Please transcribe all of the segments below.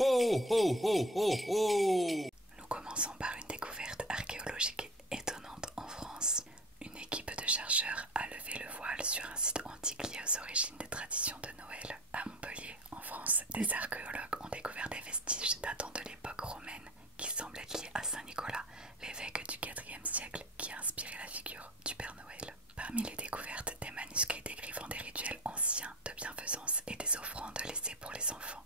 Ho, ho, ho, ho, ho! Nous commençons par une découverte archéologique étonnante en France. Une équipe de chercheurs a levé le voile sur un site antique lié aux origines des traditions de Noël. À Montpellier, en France, des archéologues ont découvert des vestiges datant de l'époque romaine qui semblent être liés à Saint Nicolas, l'évêque du IVe siècle qui a inspiré la figure du Père Noël. Parmi les découvertes, des manuscrits décrivant des rituels anciens de bienfaisance et des offrandes laissées pour les enfants.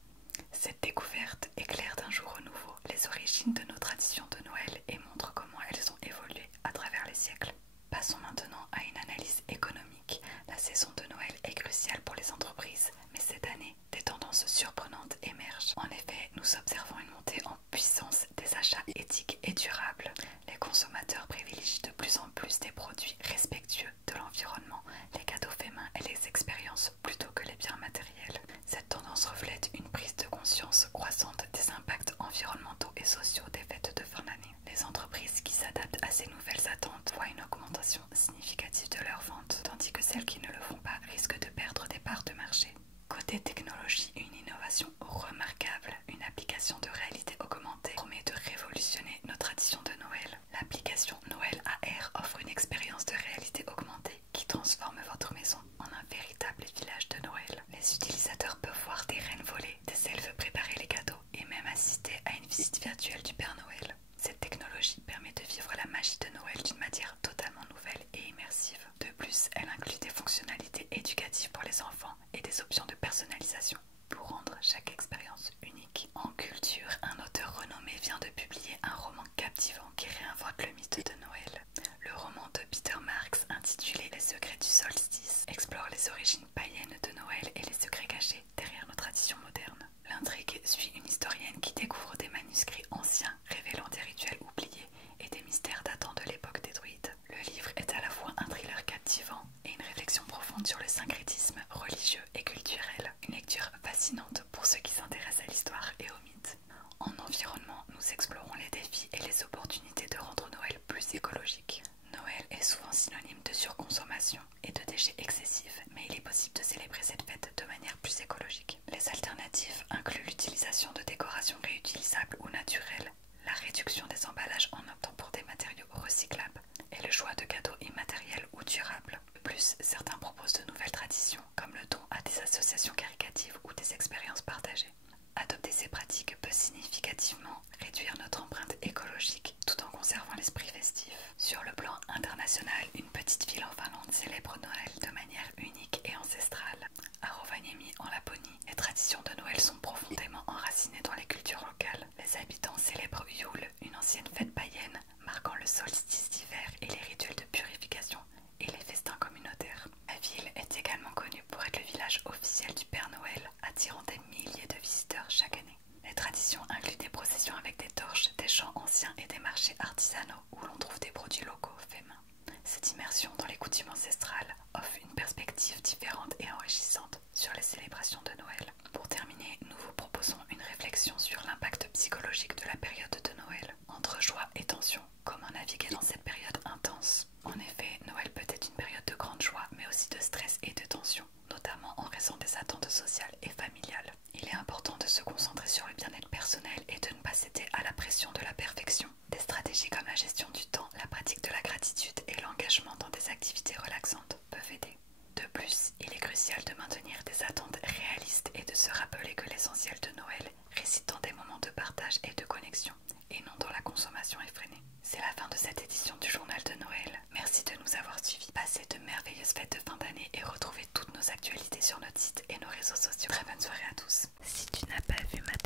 Cette découverte éclaire d'un jour au nouveau les origines de nos traditions de Noël et montre comment elles ont évolué à travers les siècles. Passons maintenant à une analyse économique. La saison de Noël est cruciale pour les entreprises, mais cette année, des tendances surprenantes émergent. En effet, nous observons une montée en puissance des achats éthiques et durables. Les consommateurs privilégient de plus en plus des produits respectueux de l'environnement, les cadeaux faits main et les expériences plutôt que les biens matériels. Cette tendance reflète une prise de conscience croissante des impacts environnementaux et sociaux des fêtes de fin d'année. Les entreprises qui s'adaptent à ces nouvelles attentes voient une augmentation significative de leurs ventes, tandis que celles qui ne le font pas risquent de perdre des parts de marché. Côté technologie, une innovation remarquable, une application de réalité augmentée promet de révolutionner nos traditions de Noël. L'application Noël AR offre une expérience de réalité augmentée qui transforme votre maison en un véritable village de Noël. Les utilisateurs peuvent voir des reines voler, des elfes préparer les cadeaux et même assister à une visite virtuelle du Père Noël. Cette technologie permet de vivre la magie de Noël d'une manière totalement nouvelle et immersive. De plus, elle inclut des fonctionnalités éducatives pour les enfants et des options de personnalisation pour rendre chaque expérience unique. En culture, un auteur renommé vient de publier un roman captivant qui réinvente le mythe de Noël. Le roman de Peter Marks intitulé Les secrets du solstice explore les origines païennes de Noël et les secrets cachés derrière nos traditions modernes. L'intrigue suit une historienne qui découvre des manuscrits anciens révélant des rituels oubliés et des mystères datant de l'époque des druides. Le livre est à la fois un thriller captivant et une réflexion profonde sur le syncrétisme religieux et culturel. Une lecture fascinante pour ceux qui s'intéressent à l'histoire et aux mythes. En environnement, nous explorons les défis et les opportunités de rendre Noël plus écologique. Noël est souvent synonyme de surconsommation et de déchets excessifs, mais il est possible de célébrer cette fête de manière plus écologique. Les alternatives incluent l'utilisation de décorations réutilisables ou naturelles, la réduction des emballages en optant pour des matériaux recyclables et le choix de cadeaux immatériels ou durables. De plus, certains proposent de nouvelles traditions comme le don à des associations caritatives ou des expériences partagées. Adopter ces pratiques peut significativement réduire notre empreinte écologique tout en conservant l'esprit festif. Sur le plan international, une petite ville en Finlande célèbre Noël de manière unique et ancestrale. À Rovaniemi, en Laponie, les traditions de Noël sont profondément enracinées dans les cultures locales. Les habitants célèbrent Yule, une ancienne fête païenne marquant le solstice d'hiver et les rituels de purification et les festins communautaires. La ville est également connue pour être le village officiel du Père Noël, attirant des milliers de visiteurs chaque année. Les traditions incluent des processions avec des torches, des chants anciens et des marchés artisanaux où l'on trouve des produits locaux faits main. Cette immersion dans les coutumes ancestrales offre une perspective différente et enrichissante sur les célébrations de Noël. Pour terminer, nous vous proposons une réflexion sur l'impact psychologique de la période de Noël. Entre joie et tension, comment naviguer dans cette période intense? En effet, Noël peut être une période de grande joie, mais aussi de stress et de tension, notamment en raison des attentes sociales et familiales. Il est important de se concentrer sur le bien-être personnel et de ne pas céder à la pression de la perfection. Des stratégies comme la gestion du temps, la pratique de la gratitude et l'engagement dans des activités relaxantes peuvent aider. De plus, il est crucial de maintenir des attentes réalistes et de se rappeler que l'essentiel de Noël réside dans des moments de partage et de connexion, et non dans la consommation effrénée. C'est la fin de cette édition du journal de Noël. Merci de nous avoir suivis. Passez de merveilleuses fêtes de fin d'année et retrouvez toutes nos actualités sur notre site et nos réseaux sociaux. Très bonne soirée à tous. Si tu n'as pas vu ma